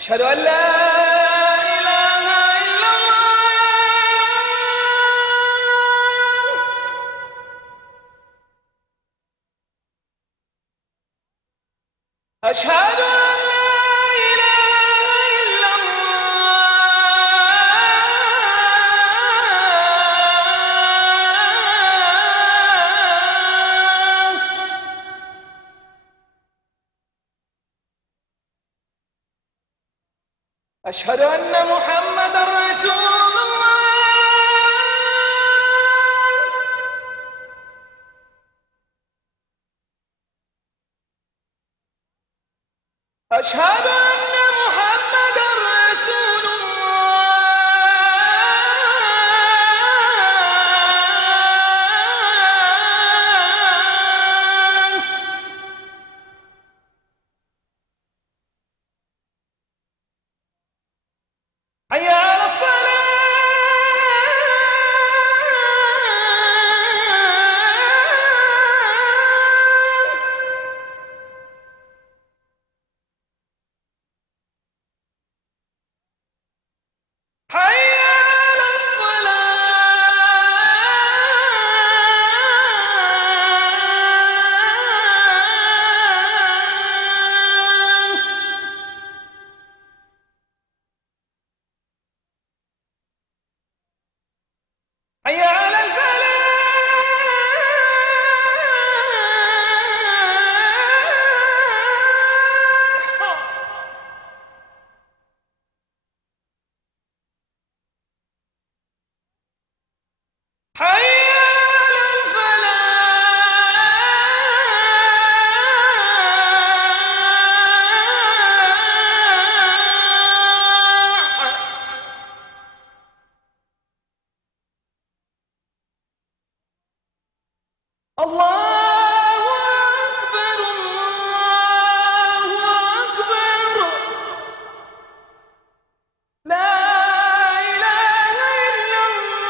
أشهد أن لا إله إلا الله. أشهد أن لا إله إلا الله. أشهد أن محمدا رسول الله. أشهد أن محمدا رسول الله. حي على الصلاة. حي على الصلاة. حي على الفلاح. حي على الفلاح. الله أكبر الله أكبر. لا إله إلا الله.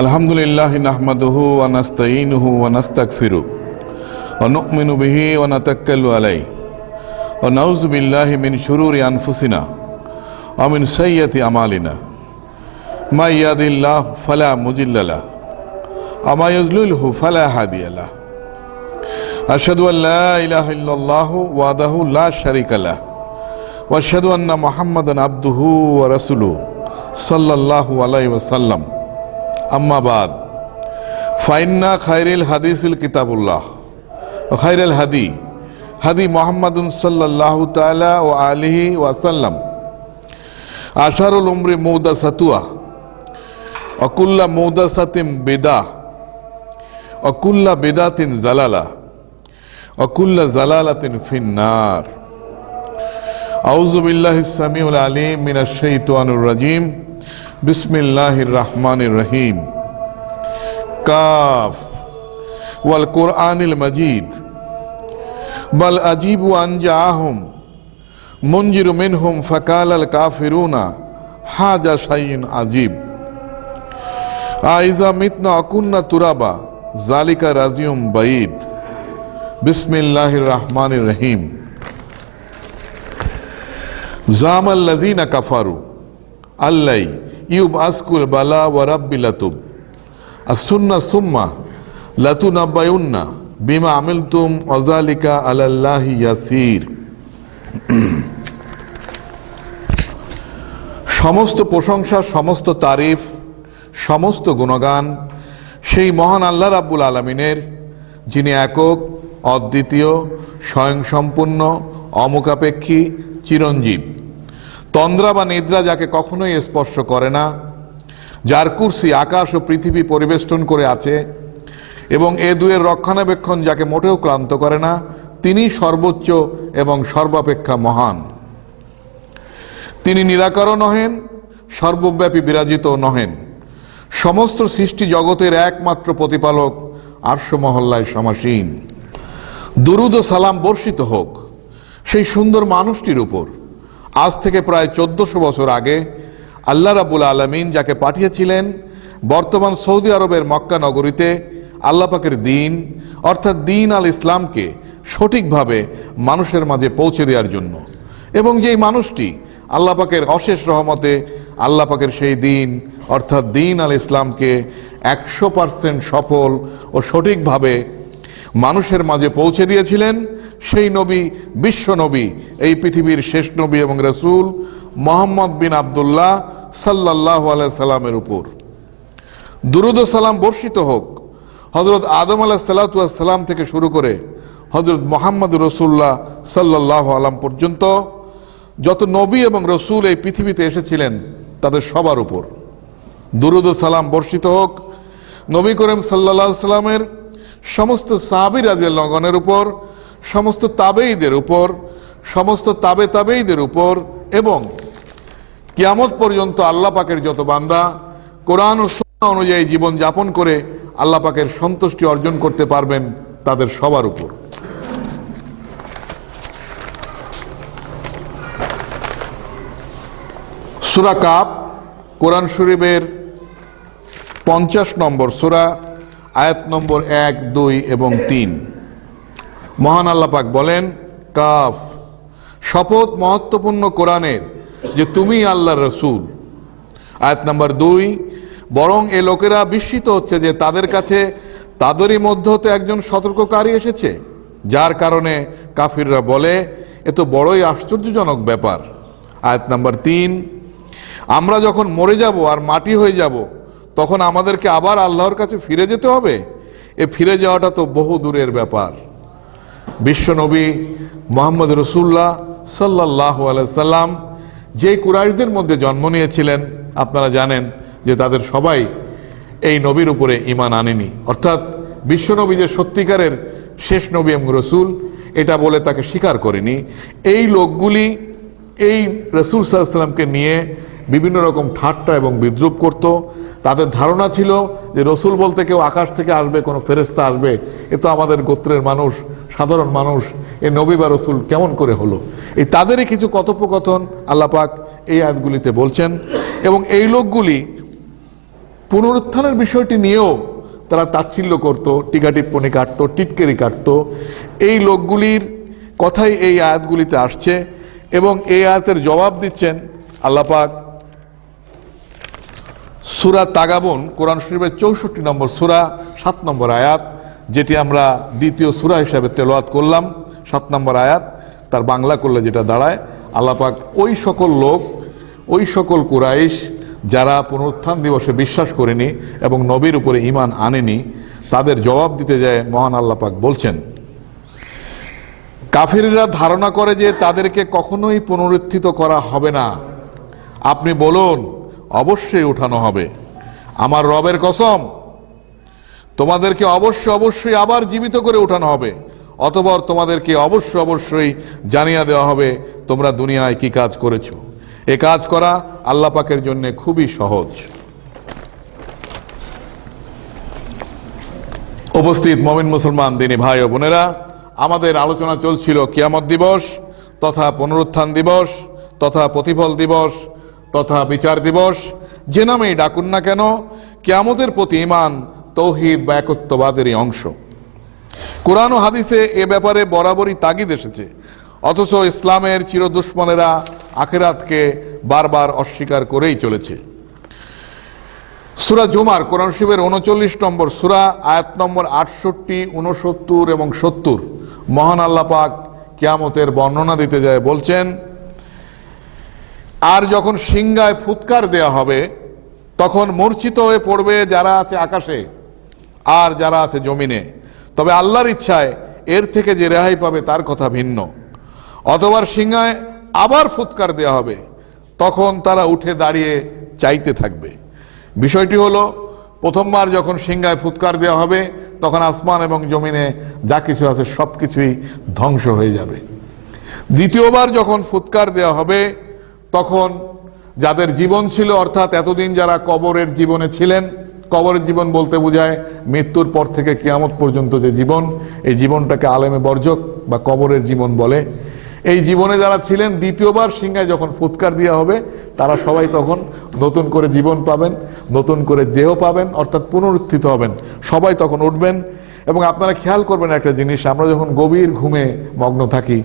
الحمد لله نحمده ونستعينه ونستغفره ونؤمن به ونتوكل عليه ونعوذ بالله من شرور أنفسنا ومن سيئات أعمالنا من يهده الله فلا مضل له ومن يضلله فلا هادي له أشهد أن لا إله إلا الله وحده لا شريك له وأشهد أن محمدا عبده ورسوله صلى الله عليه وسلم أما بعد فإن خير الحديث كتاب الله وخير الهدي هدي محمد صلى الله تعالى وآله وسلم أشهر الأمور محدثاتها وكل محدثة بدعة وكل بدعة ضلالة وكل ضلالة في النار. أعوذ بالله السميع العليم من الشيطان الرجيم. بسم الله الرحمن الرحيم. كاف والقرآن المجيد بل أجيبوا أن جاءهم منذر منهم فقال الكافرون هذا شيء عجيب أإذا متنا وكنا ترابا ذلك رجع بعيد. بسم الله الرحمن الرحيم. زعم الذين كفروا ألن يبعثوا البلاء ورب لتب السنة ثم لتنبؤن بما عملتم وذلك على الله يسير. সমস্ত প্রশংসা, সমস্ত তারিফ, সমস্ত গুণগান সেই মহান আল্লাহ রাব্বুল আলামিনের, যিনি একক, অদ্বিতীয়, স্বয়ংসম্পূর্ণ, অমুখাপেক্ষী, চিরঞ্জীব। তন্দ্রা বা নিদ্রা যাকে কখনোই স্পর্শ করে না, যার কুরসি আকাশ ও পৃথিবী পরিবেষ্টন করে আছে এবং এ দুয়ের রক্ষণাবেক্ষণ যাকে মোটেও ক্লান্ত করে না, তিনি সর্বোচ্চ এবং সর্বাপেক্ষা মহান। তিনি নিরাকারও নহেন, সর্বব্যাপী বিরাজিত নহেন। সমস্ত সৃষ্টি জগতের একমাত্র প্রতিপালক, আরশ মহল্লায় সমাসীন। দুরুদ ও সালাম বর্ষিত হোক সেই সুন্দর মানুষটির উপর, আজ থেকে প্রায় 1400 বছর আগে আল্লাহ রাব্বুল আলামিন যাকে পাঠিয়েছিলেন বর্তমান সৌদি আরবের মক্কা নগরীতে আল্লাহ পাকের দিন অর্থাৎ দিন আল ইসলামকে সঠিকভাবে মানুষের মাঝে পৌঁছে দেওয়ার জন্য, এবং যেই মানুষটি আল্লাহ পাকের অশেষ রহমতে আল্লাহ পাকের সেই দিন অর্থাৎ দিন আল ইসলামকে 100% সফল ও সঠিকভাবে মানুষের মাঝে পৌঁছে দিয়েছিলেন, সেই নবী, বিশ্ব নবী, এই পৃথিবীর শেষ নবী এবং রাসূল মুহাম্মদ বিন আব্দুল্লাহ সাল্লাল্লাহু আলাইহি সাল্লামের উপর দুরূদ ও সালাম বর্ষিত হোক। হযরত আদম আলাইহিস সালাতু ওয়াস সালাম থেকে শুরু করে হযরত মুহাম্মদ রাসূলুল্লাহ সাল্লাল্লাহু আলাইহি পর্যন্ত যত নবী এবং রাসূল এই পৃথিবীতে এসেছিলেন তাদের সবার উপর দুরূদ ও সালাম বর্ষিত হোক। নবী করিম সাল্লাল্লাহু আলাইহি সাল্লামের সমস্ত সাহাবী রাদিয়াল্লাহুর উপর, সমস্ত তাবেঈদের উপর, সমস্ত তাবেঈদের উপর, এবং কিয়ামত পর্যন্ত আল্লাহ পাকের যত বান্দা কোরআন ও সুন্নাহ অনুযায়ী জীবন যাপন করে আল্লাহ পাকের সন্তুষ্টি অর্জন করতে পারবেন তাদের সবার উপর। সূরা কাফ কোরআন শরীফের 50 নম্বর সূরা, আয়াত নম্বর 1, 2 এবং 3। মহান আল্লাহ পাক বলেন, কাফ, শপথ মহত্বপূর্ণ কোরআনের যে তুমি আল্লাহর রাসূল। আয়াত নম্বর 2, বরং এ লোকেরা বিস্মিত হচ্ছে যে তাদের কাছে তাদেরই মধ্য হতে একজন সতর্ককারী এসেছে, যার কারণে কাফিররা বলে এ তো বড়ই আশ্চর্যজনক ব্যাপার। আয়াত নম্বর 3, আমরা যখন মরে যাব আর মাটি হয়ে যাব তখন আমাদেরকে আবার আল্লাহর কাছে ফিরে যেতে হবে? এ ফিরে যাওয়াটা তো বহু দূরের ব্যাপার। বিশ্ব নবী মুহাম্মদ রাসূলুল্লাহ সাল্লাল্লাহু আলাইহি সাল্লাম যে কুরাইশদের মধ্যে জন্ম নিয়েছিলেন, আপনারা জানেন যে তাদের সবাই এই নবীর উপরে ঈমান আনেনি, অর্থাৎ বিশ্ব নবী যে সত্যিকারের শেষ নবী এবং রাসূল এটা বলে তাকে স্বীকার করেনি। এই লোকগুলি এই রাসূল সাল্লাল্লাহু আলাইহি সাল্লামকে নিয়ে বিভিন্ন রকম ঠাট্টা এবং বিদ্রূপ করত। তাদের ধারণা ছিল যে রসুল বলতে কেউ আকাশ থেকে আসবে, কোনো ফেরেশতা আসবে, এ তো আমাদের গোত্রের মানুষ, সাধারণ মানুষ, এ নবী বা রসুল কেমন করে হলো। এই তাদেরই কিছু কথোপকথন আল্লাহ পাক এই আয়াতগুলিতে বলছেন, এবং এই লোকগুলি পুনরুত্থানের বিষয়টি নিয়েও তারা তাচ্ছিল্য করত, টিকাটিপ্পনি কাটত, টিটকেরি কাটত। এই লোকগুলির কথাই এই আয়াতগুলিতে আসছে, এবং এই আয়াতের জবাব দিচ্ছেন আল্লাহ পাক সূরা তাগাবুন কোরআন শরীফের 64 নম্বর সূরা 7 নম্বর আয়াত, যেটি আমরা দ্বিতীয় সূরা হিসাবে তেলাওয়াত করলাম। 7 নম্বর আয়াত তার বাংলা করলে যেটা দাঁড়ায়, আল্লাহ পাক ওই সকল লোক, ওই সকল কুরাইশ যারা পুনরুত্থান দিবসে বিশ্বাস করেনি এবং নবীর উপরে ঈমান আনেনি, তাদের জবাব দিতে যায় মহান আল্লাহ পাক বলছেন, কাফিররা ধারণা করে যে তাদেরকে কখনোই পুনরুত্থিত করা হবে না। আপনি বলুন, অবশ্যই উঠানো হবে। আমার রবের কসম, তোমাদেরকে অবশ্যই আবার জীবিত করে উঠানো হবে, অতঃপর তোমাদেরকে অবশ্যই জানিয়ে দেওয়া হবে তোমরা দুনিয়ায় কি কাজ করেছো। এ কাজ করা আল্লাহ পাকের জন্য খুবই সহজ। উপস্থিত মুমিন মুসলমান দিনী ভাই ও বোনেরা, আমাদের আলোচনা চলছিল কিয়ামত দিবস তথা পুনরুত্থান দিবস তথা প্রতিফল দিবস তথা বিচার দিবস, যে নামেই ডাকুন না কেন, কিয়ামতের প্রতি ঈমান তৌহিদ বা একত্ববাদেরই অংশ। কোরআন ও হাদিসে এ ব্যাপারে বরাবরই তাগিদ এসেছে, অথচ ইসলামের চিরদুশ্মনেরা আখিরাতকে বারবার অস্বীকার করেই চলেছে। সূরা জুমার কোরআন শরীফের 39 নম্বর সূরা, আয়াত নম্বর 68, 69 এবং 70 মহান আল্লাহ পাক কিয়ামতের বর্ণনা দিতে যায় বলছেন, আর যখন সিংহায় ফুৎকার দেয়া হবে তখন মূর্ছিত হয়ে পড়বে যারা আছে আকাশে আর যারা আছে জমিনে, তবে আল্লাহর ইচ্ছায় এর থেকে যে রেহাই পাবে তার কথা ভিন্ন। অথবা সিংহায় আবার ফুৎকার দেয়া হবে, তখন তারা উঠে দাঁড়িয়ে চাইতে থাকবে। বিষয়টি হলো, প্রথমবার যখন সিংহায় ফুৎকার দেওয়া হবে তখন আসমান এবং জমিনে যা কিছু আছে সবকিছুই ধ্বংস হয়ে যাবে। দ্বিতীয়বার যখন ফুৎকার দেওয়া হবে তখন যাদের জীবন ছিল, অর্থাৎ এতদিন যারা কবরের জীবনে ছিলেন, কবরের জীবন বলতে বোঝায় মৃত্যুর পর থেকে কিয়ামত পর্যন্ত যে জীবন, এই জীবনটাকে আলেমে বরজক বা কবরের জীবন বলে। এই জীবনে যারা ছিলেন দ্বিতীয়বার সিংহায় যখন ফুৎকার দেওয়া হবে তারা সবাই তখন নতুন করে জীবন পাবেন, নতুন করে দেহ পাবেন, অর্থাৎ পুনরুত্থিত হবেন, সবাই তখন উঠবেন। এবং আপনারা খেয়াল করবেন একটা জিনিস, আমরা যখন গভীর ঘুমে মগ্ন থাকি,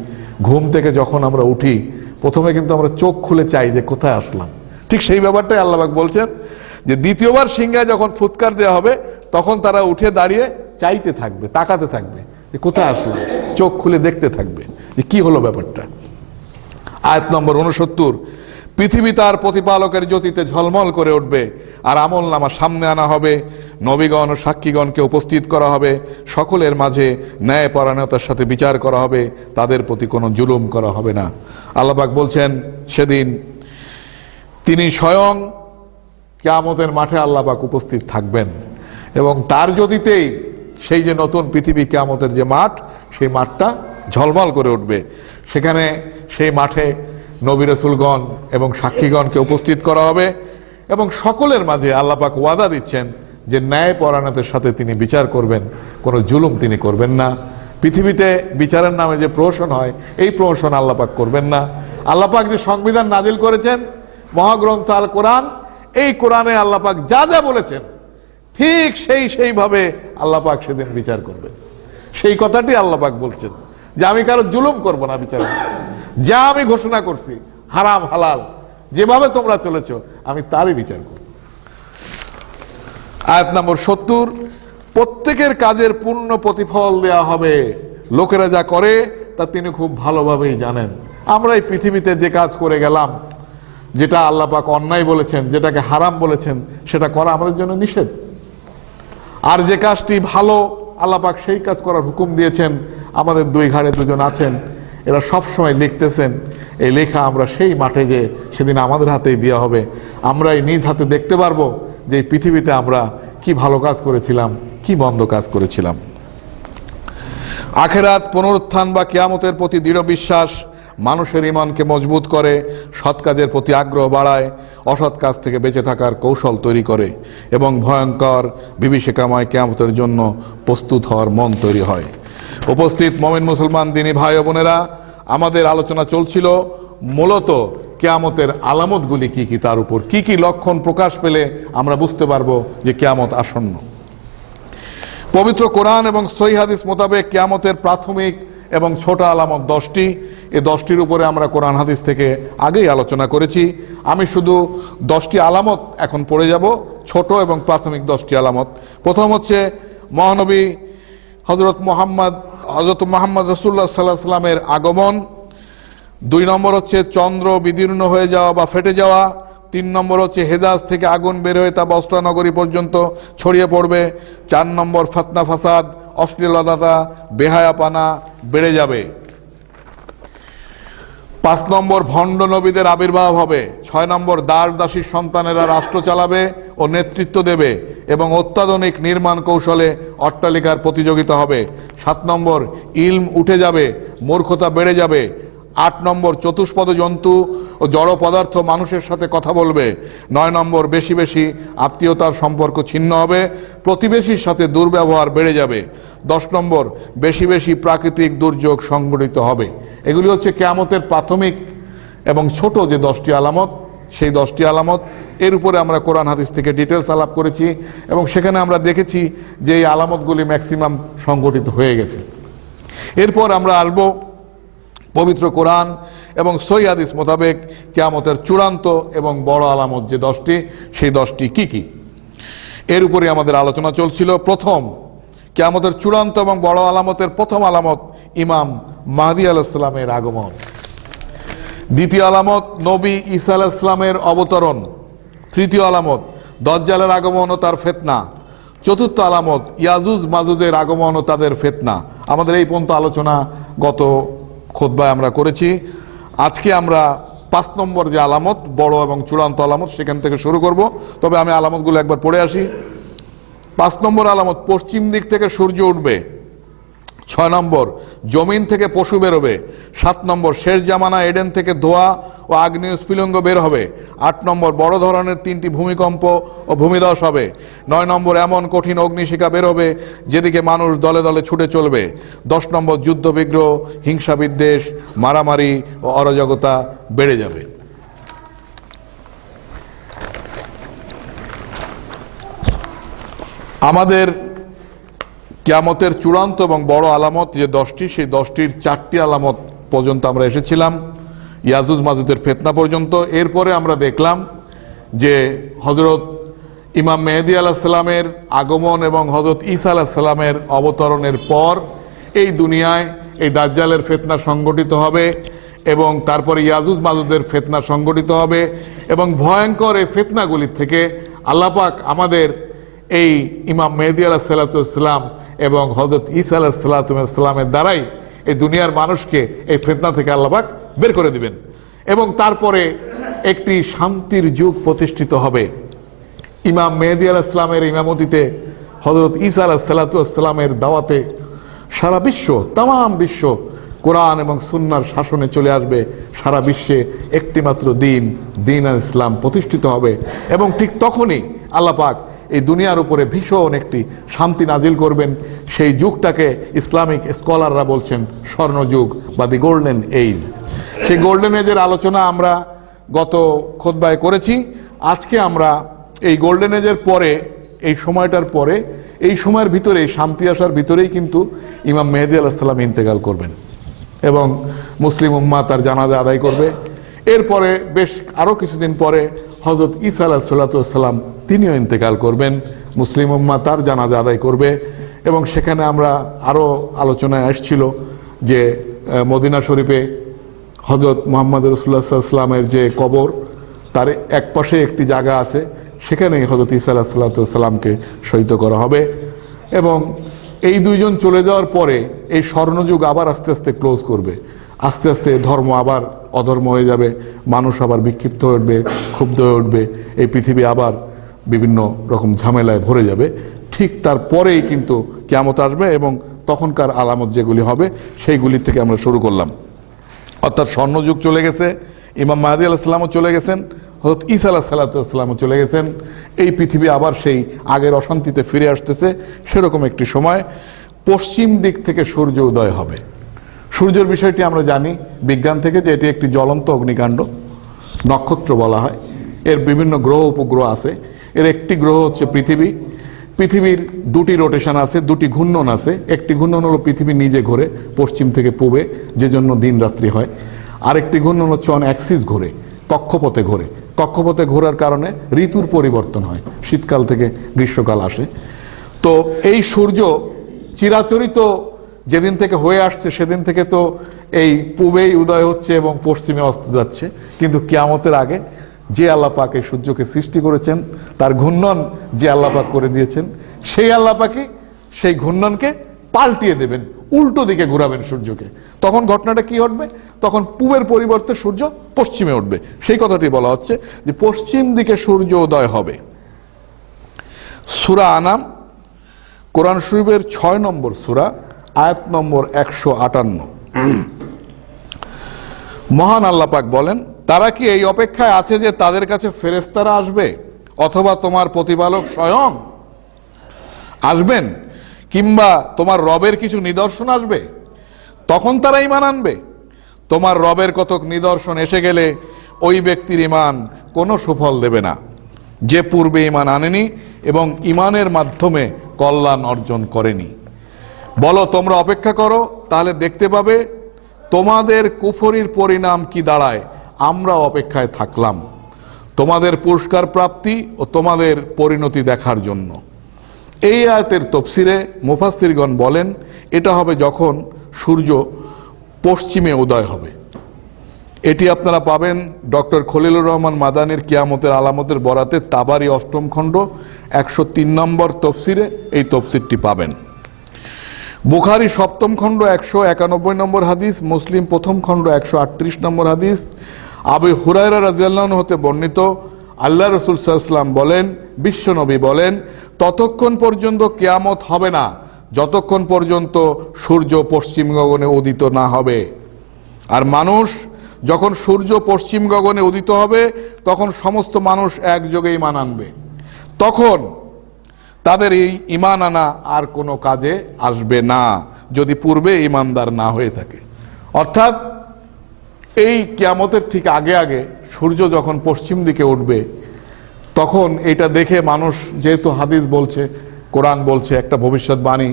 ঘুম থেকে যখন আমরা উঠি প্রথমে কিন্তু আমরা চোখ খুলে চাই যে কোথায় আসলাম। ঠিক সেই ব্যাপারটাই আল্লাহ পাক বলছেন যে দ্বিতীয়বার সিংহায় যখন ফুৎকার দেওয়া হবে তখন তারা উঠে দাঁড়িয়ে চাইতে থাকবে, তাকাতে থাকবে যে কোথায় আসলাম, চোখ খুলে দেখতে থাকবে যে কি হলো ব্যাপারটা। আয়াত নম্বর 69, পৃথিবী তার প্রতিপালকের জ্যোতিতে ঝলমল করে উঠবে, আর আমল নামা সামনে আনা হবে, নবীগণ ও সাক্ষীগণকে উপস্থিত করা হবে, সকলের মাঝে ন্যায়পরায়ণতার সাথে বিচার করা হবে, তাদের প্রতি কোনো জুলুম করা হবে না। আল্লাহ পাক বলছেন সেদিন তিনি স্বয়ং কিয়ামতের মাঠে আল্লাহ পাক উপস্থিত থাকবেন এবং তার জ্যোতিতেই সেই যে নতুন পৃথিবী, কিয়ামতের যে মাঠ, সেই মাঠটা ঝলমল করে উঠবে। সেখানে সেই মাঠে নবী রাসূলগণ এবং সাক্ষীগণকে উপস্থিত করা হবে এবং সকলের মাঝে আল্লাহ পাক ওয়াদা দিচ্ছেন যে ন্যায়পরায়ণতার সাথে তিনি বিচার করবেন, কোনো জুলুম তিনি করবেন না। পৃথিবীতে বিচারের নামে যে প্রহসন হয়, এই প্রহসন আল্লাহ পাক করবেন না। আল্লাহ পাক যে সংবিধান নাজিল করেছেন, মহাগ্রন্থ আল কোরআন, এই কোরআনে আল্লাহ পাক যা যা বলেছেন ঠিক সেইভাবে আল্লাহ পাক সেদিন বিচার করবেন। সেই কথাটি আল্লাহ পাক বলছেন যে আমি কারো জুলুম করব না বিচারে, যা আমি ঘোষণা করছি হারাম হালাল যেভাবে তোমরা চলেছ আমি তারই বিচার করব। আয়াত নম্বর 70, প্রত্যেকের কাজের পূর্ণ প্রতিফল দেয়া হবে, লোকেরা যা করে তা তিনি খুব ভালোভাবেই জানেন। আমরা এই পৃথিবীতে যে কাজ করে গেলাম, যেটা আল্লাহ পাক অন্যায় বলেছেন, যেটাকে হারাম বলেছেন, সেটা করা আমাদের জন্য নিষেধ। আর যে কাজটি ভালো, আল্লাহ পাক সেই কাজ করার হুকুম দিয়েছেন। আমাদের দুই ঘাড়ে দুজন আছেন, এরা সব সময় লিখতেছেন। এই লেখা আমরা সেই মাঠে যে সেদিন আমাদের হাতেই দেওয়া হবে, আমরাই নিজ হাতে দেখতে পারবো যে এই পৃথিবীতে আমরা কি ভালো কাজ করেছিলাম, কি মন্দ কাজ করেছিলাম। আখেরাত, পুনরুত্থান বা কিয়ামতের প্রতি দৃঢ় বিশ্বাস মানুষের ঈমানকে মজবুত করে, সৎ কাজের প্রতি আগ্রহ বাড়ায়, অসৎ কাজ থেকে বেঁচে থাকার কৌশল তৈরি করে এবং ভয়ঙ্কর বিভীষিকাময় কিয়ামতের জন্য প্রস্তুত হওয়ার মন তৈরি হয়। উপস্থিত মুমিন মুসলমান দিনী ভাই ও বোনেরা, আমাদের আলোচনা চলছিল মূলত কিয়ামতের আলামতগুলি কি কি, তার উপর কি কি লক্ষণ প্রকাশ পেলে আমরা বুঝতে পারবো যে কিয়ামত আসন্ন। পবিত্র কোরআন এবং সহিহ হাদিস মোতাবেক কিয়ামতের প্রাথমিক এবং ছোট আলামত 10টি। এই 10টির উপরে আমরা কোরআন হাদিস থেকে আগেই আলোচনা করেছি। আমি শুধু 10টি আলামত এখন পড়ে যাব, ছোট এবং প্রাথমিক 10টি আলামত। প্রথম হচ্ছে মহানবী হযরত মুহাম্মদ রাসূলুল্লাহ সাল্লাল্লাহু আলাইহি ওয়াসাল্লামের আগমন। 2 নম্বর হচ্ছে চন্দ্র বিদীর্ণ হয়ে যাওয়া বা ফেটে যাওয়া। 3 নম্বর হচ্ছে হেজাজ থেকে আগুন বের হয়ে তা বসরা নগরী পর্যন্ত ছড়িয়ে পড়বে। 4 নম্বর ফিতনা ফাসাদ, অশ্লীলতা, বেহায়াপনা বেড়ে যাবে। 5 নম্বর ভণ্ড নবীদের আবির্ভাব হবে। 6 নম্বর দাস দাসীর সন্তানেরা রাষ্ট্র চালাবে ও নেতৃত্ব দেবে এবং অত্যাধুনিক নির্মাণ কৌশলে অট্টালিকার প্রতিযোগিতা হবে। 7 নম্বর ইলম উঠে যাবে, মূর্খতা বেড়ে যাবে। 8 নম্বর চতুষ্পদ জন্তু ও জড় পদার্থ মানুষের সাথে কথা বলবে। 9 নম্বর বেশি বেশি আত্মীয়তার সম্পর্ক ছিন্ন হবে, প্রতিবেশীর সাথে দুর্ব্যবহার বেড়ে যাবে। 10 নম্বর বেশি বেশি প্রাকৃতিক দুর্যোগ সংঘটিত হবে। এগুলি হচ্ছে কিয়ামতের প্রাথমিক এবং ছোট যে 10টি আলামত, সেই 10টি আলামত। এর উপরে আমরা কোরআন হাদিস থেকে ডিটেলস আলাপ করেছি এবং সেখানে আমরা দেখেছি যে এই আলামতগুলি ম্যাক্সিমাম সংঘটিত হয়ে গেছে। এরপর আমরা আসবো পবিত্র কোরআন এবং সহিহ হাদিস মোতাবেক কিয়ামতের চূড়ান্ত এবং বড় আলামত যে 10টি, সেই 10টি কি কি, এর উপরে আমাদের আলোচনা চলছিল। প্রথম, কিয়ামতের চূড়ান্ত এবং বড় আলামতের প্রথম আলামত ইমাম মাহদী আলাইহিস সালামের আগমন। দ্বিতীয় আলামত নবী ঈসা আলাইহিস সালামের অবতরণ। তৃতীয় আলামত দাজ্জালের আগমন ও তার ফিতনা। চতুর্থ আলামত ইয়াজুজ মাজুজের আগমন ও তাদের ফিতনা। আমাদের এই পর্যন্ত আলোচনা গত খুতবায় আমরা করেছি। আজকে আমরা 5 নম্বর যে আলামত, বড় এবং চূড়ান্ত আলামত, সেখান থেকে শুরু করব। তবে আমি আলামতগুলো একবার পড়ে আসি। 5 নম্বর আলামত পশ্চিম দিক থেকে সূর্য উঠবে। 6 নম্বর জমিন থেকে পশু বেরোবে। 7 নম্বর শেষ জামানা এডেন থেকে ধোঁয়া ও আগ্নেয় স্ফুলিঙ্গ বের হবে। 8 নম্বর, বড় ধরনের 3টি ভূমিকম্প ও ভূমিধস হবে। 9 নম্বর, এমন কঠিন অগ্নিশিখা বের হবে যেদিকে মানুষ দলে দলে ছুটে চলবে। 10 নম্বর, যুদ্ধ বিগ্রহ, হিংসা বিদ্বেষ, মারামারি ও অরাজকতা বেড়ে যাবে। আমাদের কিয়ামতের চূড়ান্ত এবং বড় আলামত যে 10টি, সেই 10টির 4টি আলামত পর্যন্ত আমরা এসেছিলাম, ইয়াজুজ মাজুজের ফিতনা পর্যন্ত। এরপরে আমরা দেখলাম যে হযরত ইমাম মেহেদী আলাইহিস সালামের আগমন এবং হযরত ঈসা আলাইহিস সালামের অবতরণের পর এই দুনিয়ায় এই দাজ্জালের ফিতনা সংগঠিত হবে এবং তারপরে ইয়াজুজ মাজুজের ফিতনা সংগঠিত হবে এবং ভয়ঙ্কর এই ফিতনাগুলির থেকে আল্লাহ পাক আমাদের এই ইমাম মেহেদী আলাইহিস সালাম এবং হযরত ঈসা আলাইহিস সালামের দ্বারাই এই দুনিয়ার মানুষকে এই ফিতনা থেকে আল্লাহ পাক বের করে দিবেন এবং তারপরে একটি শান্তির যুগ প্রতিষ্ঠিত হবে। ইমাম মেহেদী আলাইহিস সালামের ইমামতিতে হযরত ঈসা আলাইহিস সালামের দাওয়াতে সারা বিশ্ব, তাম বিশ্ব কোরআন এবং সুন্নাহর শাসনে চলে আসবে। সারা বিশ্বে একটি মাত্র দিন আল ইসলাম প্রতিষ্ঠিত হবে এবং ঠিক তখনই আল্লাহ পাক এই দুনিয়ার উপরে ভীষণ একটি শান্তি নাজিল করবেন। সেই যুগটাকে ইসলামিক স্কলাররা বলছেন স্বর্ণযুগ বা দি গোল্ডেন এজ। সেই গোল্ডেন এজের আলোচনা আমরা গত খুতবায় করেছি। আজকে আমরা এই গোল্ডেন এজের পরে, এই সময়টার পরে, এই সময়ের ভিতরে, শান্তি আসার ভিতরেই কিন্তু ইমাম মেহেদী আলাইহিস সালাম ইন্তেকাল করবেন এবং মুসলিম উম্মাহ তার জানাজা আদায় করবে। এরপরে বেশ আরো কিছুদিন পরে হযরত ঈসা আলাইহিস সালাম তিনিও ইন্তেকাল করবেন, মুসলিম উম্মাহ তার জানাজা আদায় করবে। এবং সেখানে আমরা আরো আলোচনায় আসছিল যে মদিনা শরীফে হযরত মুহাম্মদ রাসূলুল্লাহ সাল্লাল্লাহু আলাইহি ওয়াসাল্লামের যে কবর, তার এক পাশে একটি জায়গা আছে, সেখানেই হযরত ঈসা আলাইহিস সালামকে শহীদ করা হবে। এবং এই দুইজন চলে যাওয়ার পরে এই স্বর্ণযুগ আবার আস্তে আস্তে ক্লোজ করবে। আস্তে আস্তে ধর্ম আবার অধর্ম হয়ে যাবে, মানুষ আবার বিক্ষিপ্ত হয়ে উঠবে, ক্ষুব্ধ হয়ে উঠবে, এই পৃথিবী আবার বিভিন্ন রকম ঝামেলায় ভরে যাবে। ঠিক তারপরেই কিন্তু কিয়ামত আসবে এবং তখনকার আলামত যেগুলি হবে সেইগুলির থেকে আমরা শুরু করলাম। অর্থাৎ স্বর্ণযুগ চলে গেছে, ইমাম মাহদী আলাইহিস সালামও চলে গেছেন, হযরত ঈসা আলাইহিস সালামও চলে গেছেন। এই পৃথিবী আবার সেই আগের অশান্তিতে ফিরে আসতেছে। সেরকম একটি সময় পশ্চিম দিক থেকে সূর্য উদয় হবে। সূর্যের বিষয়টি আমরা জানি বিজ্ঞান থেকে যে এটি একটি জ্বলন্ত অগ্নিকাণ্ড, নক্ষত্র বলা হয়। এর বিভিন্ন গ্রহ উপগ্রহ আছে। এর একটি গ্রহ হচ্ছে পৃথিবী। পৃথিবীর 2টি রোটেশন আছে, 2টি ঘূর্ণন আছে। একটি ঘূর্ণন হলো পৃথিবী নিজে ঘোরে পশ্চিম থেকে পূবে, যে জন্য দিন রাত্রি হয়। আরেকটি ঘূর্ণন হচ্ছে অন অ্যাক্সিস ঘোরে, কক্ষপথে ঘোরে। কক্ষপথে ঘোরার কারণে ঋতুর পরিবর্তন হয়, শীতকাল থেকে গ্রীষ্মকাল আসে। তো এই সূর্য চিরাচরিত যেদিন থেকে হয়ে আসছে সেদিন থেকে তো এই পূবেই উদয় হচ্ছে এবং পশ্চিমে অস্ত যাচ্ছে। কিন্তু কিয়ামতের আগে যে আল্লাহ পাক এই সূর্যকে সৃষ্টি করেছেন, তার ঘূর্ণন যে আল্লাহ পাক করে দিয়েছেন, সেই আল্লাহ পাকই সেই ঘূর্ণনকে পাল্টিয়ে দেবেন, উল্টো দিকে ঘুরাবেন সূর্যকে। তখন ঘটনাটা কি ঘটবে? তখন পূবের পরিবর্তে সূর্য পশ্চিমে উঠবে। সেই কথাটি বলা হচ্ছে যে পশ্চিম দিকে সূর্য উদয় হবে। সূরা আনাম, কোরআন শরীফের 6 নম্বর সূরা, আয়াত নম্বর 158। মহান আল্লাহ পাক বলেন, তারা কি এই অপেক্ষায় আছে যে তাদের কাছে ফেরেশতারা আসবে অথবা তোমার প্রতিপালক স্বয়ং আসবেন কিংবা তোমার রবের কিছু নিদর্শন আসবে, তখন তারা ঈমান আনবে? তোমার রবের কতক নিদর্শন এসে গেলে ওই ব্যক্তির ঈমান কোনো সুফল দেবে না যে পূর্বে ঈমান আনেনি এবং ঈমানের মাধ্যমে কল্যাণ অর্জন করেনি। বলো, তোমরা অপেক্ষা করো, তাহলে দেখতে পাবে তোমাদের কুফরির পরিণাম কি দাঁড়ায়। আমরা অপেক্ষায় থাকলাম তোমাদের পুরস্কার প্রাপ্তি ও তোমাদের পরিণতি দেখার জন্য। এই আয়াতের তাফসীরে মুফাসসিরগণ বলেন, এটা হবে যখন সূর্য পশ্চিমে উদয় হবে। এটি আপনারা পাবেন ডক্টর খলিলুর রহমান মাদানির কিয়ামতের আলামতের বরাতে তাবারি 8ম খণ্ড 103 নম্বর তফসিরে এই তফসিরটি পাবেন। বুখারী 7ম খণ্ড 191 নম্বর হাদিস, মুসলিম 1ম খণ্ড 138 নম্বর হাদিস। আবু হুরায়রা রাদিয়াল্লাহু আনহু হতে বর্ণিত, আল্লাহ রাসূল সাল্লাল্লাহু আলাইহি ওয়াসাল্লাম বলেন, বিশ্বনবী বলেন, ততক্ষণ পর্যন্ত কিয়ামত হবে না যতক্ষণ পর্যন্ত সূর্য পশ্চিম গগনে উদিত না হবে। আর মানুষ যখন সূর্য পশ্চিম গগনে উদিত হবে তখন সমস্ত মানুষ একযোগে ঈমান আনবে। তখন তাদের এই ঈমান আনা আর কোনো কাজে আসবে না যদি পূর্বে ঈমানদার না হয়ে থাকে। অর্থাৎ এই কিয়ামতের ঠিক আগে আগে সূর্য যখন পশ্চিম দিকে উঠবে তখন এটা দেখে মানুষ, যেহেতু হাদিস বলছে, কোরআন বলছে, একটা ভবিষ্যৎবাণী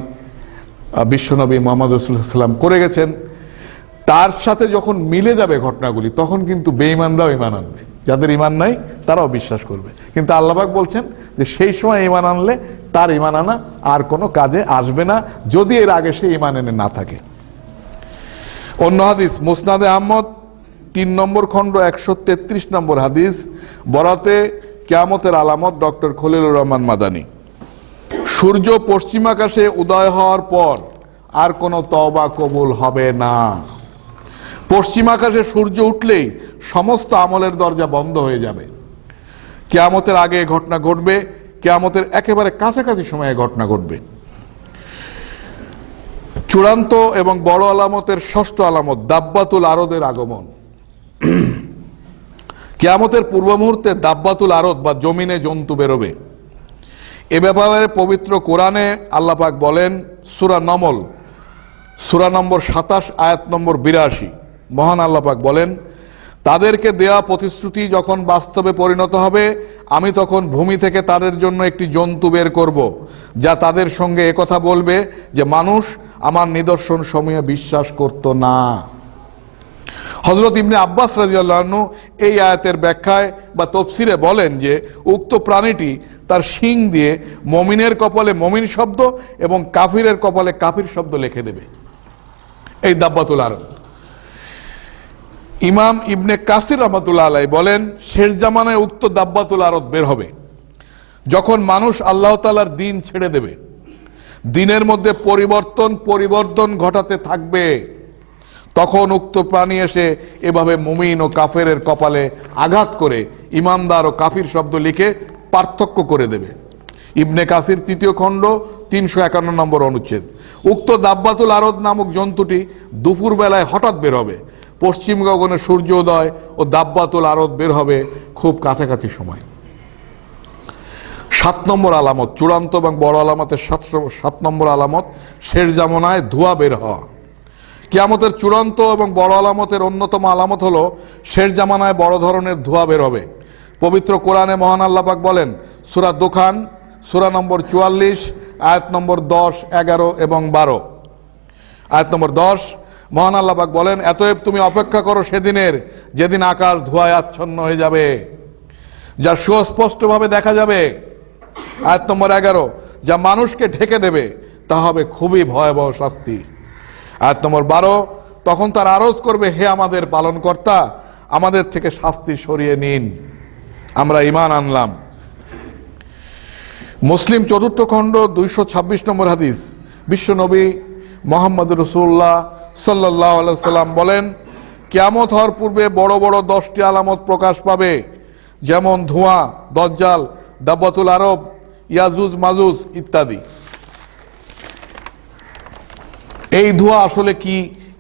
বিশ্বনবী মুহাম্মদ রাসূলুল্লাহ সাল্লাল্লাহু আলাইহি ওয়াসাল্লাম করে গেছেন, তার সাথে যখন মিলে যাবে ঘটনাগুলি তখন কিন্তু বেঈমানরাও ঈমান আনবে, যাদের ঈমান নাই তারাও বিশ্বাস করবে। কিন্তু আল্লাহ পাক বলছেন যে সেই সময় ঈমান আনলে তার ঈমান আনা আর কোনো কাজে আসবে না যদি এর আগে সে ঈমান এনে না থাকে। অন্য হাদিস মুসনাদে আহমদ 3 নম্বর খণ্ড 133 নম্বর হাদিস, বরাতে কিয়ামতের আলামত, ডক্টর খলিলুর রহমান মাদানী। সূর্য পশ্চিম আকাশে উদয় হওয়ার পর আর কোনো তওবা কবুল হবে না। পশ্চিম আকাশে সূর্য উঠলেই সমস্ত আমলের দরজা বন্ধ হয়ে যাবে। কিয়ামতের আগে ঘটনা ঘটবে, কিয়ামতের একেবারে কাছাকাছি সময়ে ঘটনা ঘটবে। চূড়ান্ত এবং বড় আলামতের ষষ্ঠ আলামত দাব্বাতুল আরদের আগমন। কিয়ামতের পূর্ব মুহূর্তে দাব্বাতুল আরদ বা জমিনে জন্তু বেরোবে। এ ব্যাপারে পবিত্র কোরআনে আল্লাহ পাক বলেন, সূরা নমল সূরা নম্বর 27 আয়াত নম্বর 82, মহান আল্লাহ পাক বলেন, তাদেরকে দেয়া প্রতিশ্রুতি যখন বাস্তবে পরিণত হবে আমি তখন ভূমি থেকে তাদের জন্য একটি জন্তু বের করব যা তাদের সঙ্গে একথা বলবে যে মানুষ আমার নিদর্শন সমূহে বিশ্বাস করত না। হযরত ইবনে আব্বাস রাদিয়াল্লাহু আনহু এই আয়াতের ব্যাখ্যায় বা তাফসীরে বলেন যে উক্ত প্রাণীটি তার শিং দিয়ে মুমিনের কপালে মুমিন শব্দ এবং কাফিরের কপালে কাফির শব্দ লিখে দেবে। এই দাব্বাতুল আরদ। ইমাম ইবনে কাসির রাহমাতুল্লাহ আলাইহি বলেন, শেষ জামানায় উক্ত দাব্বাতুল আরদ বের হবে যখন মানুষ আল্লাহ তাআলার দ্বীন ছেড়ে দেবে, দ্বীনের মধ্যে পরিবর্তন ঘটাতে থাকবে, তখন উক্ত প্রাণী এসে এভাবে মুমিন ও কাফেরের কপালে আঘাত করে ইমানদার ও কাফির শব্দ লিখে পার্থক্য করে দেবে। ইবনে কাসির 3য় খণ্ড 351 নম্বর অনুচ্ছেদ। উক্ত দাব্বাতুল আরদ নামক জন্তুটি দুপুর বেলায় হঠাৎ বের হবে। পশ্চিম গগনে সূর্য উদয় ও দাব্বাতুল আরদ বের হবে খুব কাছাকাছি সময়। 7 নম্বর আলামত, চূড়ান্ত এবং বড় আলামতের 7 নম্বর আলামত, শেষ জামানায় ধোঁয়া বের হওয়া। কিয়ামতের চূড়ান্ত এবং বড় আলামতের অন্যতম আলামত হলো শেষ জামানায় বড় ধরনের ধোঁয়া বের হবে। পবিত্র কোরআনে মহান আল্লাহ পাক বলেন, সূরা দুখান সূরা নম্বর 44 আয়াত নম্বর 10, 11 এবং 12। আয়াত নম্বর 10, মহান আল্লাহ পাক বলেন, অতএব তুমি অপেক্ষা করো সেদিনের যেদিন আকাশ ধোঁয়ায় আচ্ছন্ন হয়ে যাবে, যা সুস্পষ্টভাবে দেখা যাবে। আয়াত নম্বর 11, যা মানুষকে ঢেকে দেবে তা হবে খুবই ভয়াবহ শাস্তি। আয়াত নম্বর 12, তখন তার আরজ করবে, হে আমাদের পালনকর্তা, আমাদের থেকে শাস্তি সরিয়ে নিন, আমরা ঈমান আনলাম। মুসলিম 4র্থ খণ্ড 226 নম্বর হাদিস, বিশ্ব নবী মুহাম্মদ রাসূলুল্লাহ সাল্লাল্লাহু আলাইহি ওয়াসাল্লাম বলেন, কিয়ামত হওয়ার পূর্বে বড় বড় 10টি আলামত প্রকাশ পাবে, যেমন ধোঁয়া, দাজ্জাল, দাব্বাতুল আরব, ইয়াজুজ মাজুজ ইত্যাদি। এই ধোঁয়া আসলে কি,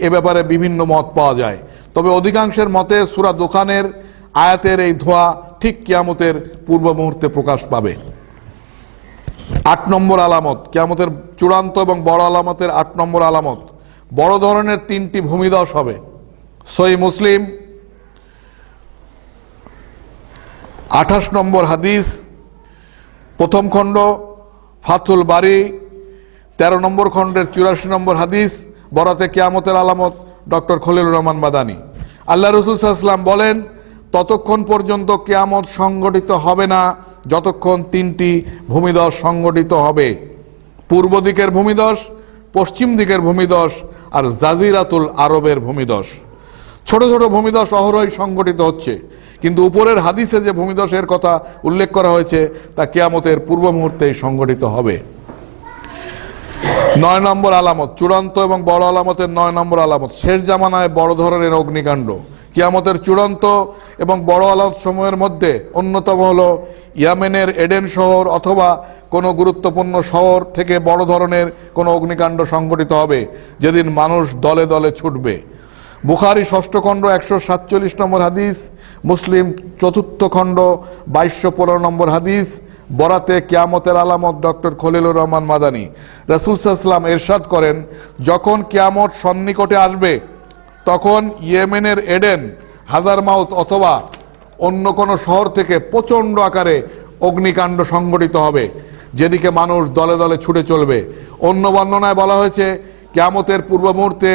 এ ব্যাপারে বিভিন্ন মত পাওয়া যায়, তবে অধিকাংশের মতে সূরা দুখানের আয়াতের এই ধোঁয়া ঠিক কিয়ামতের পূর্ব মুহূর্তে প্রকাশ পাবে। 8 নম্বর আলামত, কিয়ামতের চূড়ান্ত এবং বড় আলামতের 8 নম্বর আলামত, বড় ধরনের 3টি ভূমিধস হবে। সহিহ মুসলিম 28 নম্বর হাদিস, 1ম খণ্ড ফাথুল বারী 13 নম্বর খণ্ডের 84 নম্বর হাদিস, বরাতে কিয়ামতের আলামত, ডক্টর খলিলুর রহমান মাদানী। আল্লাহ রাসূল সাল্লাল্লাহু আলাইহি ওয়াসাল্লাম বলেন, ততক্ষণ পর্যন্ত কিয়ামত সংগঠিত হবে না যতক্ষণ 3টি ভূমিধস সংগঠিত হবে। পূর্ব দিকের ভূমিধস, পশ্চিম দিকের ভূমিধস আর জাজিরাতুল আরবের ভূমিধস। ছোট ছোট ভূমিধস অহরহই সংগঠিত হচ্ছে, কিন্তু উপরের হাদিসে যে ভূমিধসের কথা উল্লেখ করা হয়েছে তা কিয়ামতের পূর্ব মুহূর্তেই সংগঠিত হবে। 9 নম্বর আলামত, চূড়ান্ত এবং বড় আলামতের 9 নম্বর আলামত, শেষ জামানায় বড় ধরনের অগ্নিকাণ্ড। কিয়ামতের চূড়ান্ত এবং বড় আলামত সমূহের মধ্যে অন্যতম হলো ইয়েমেনের এডেন শহর অথবা কোনো গুরুত্বপূর্ণ শহর থেকে বড় ধরনের কোনো অগ্নিকাণ্ড সংঘটিত হবে, যেদিন মানুষ দলে দলে ছুটবে। বুখারী ষষ্ঠ খণ্ড 147 নম্বর হাদিস, মুসলিম চতুর্থ খণ্ড 2215 নম্বর হাদিস। বরাতে কিয়ামতের আলামত ডক্টর খলিলুর রহমান মাদানী। রাসূল সাল্লাল্লাহু আলাইহি ওয়াসাল্লাম ইরশাদ করেন, যখন কিয়ামত সন্নিকটে আসবে তখন ইয়েমেনের এডেন, হাজারমাউত অথবা অন্য কোনো শহর থেকে প্রচন্ড আকারে অগ্নিকাণ্ড সংঘটিত হবে, যেদিকে মানুষ দলে দলে ছুটে চলবে। অন্য বর্ণনায় বলা হয়েছে কিয়ামতের পূর্ব মুহূর্তে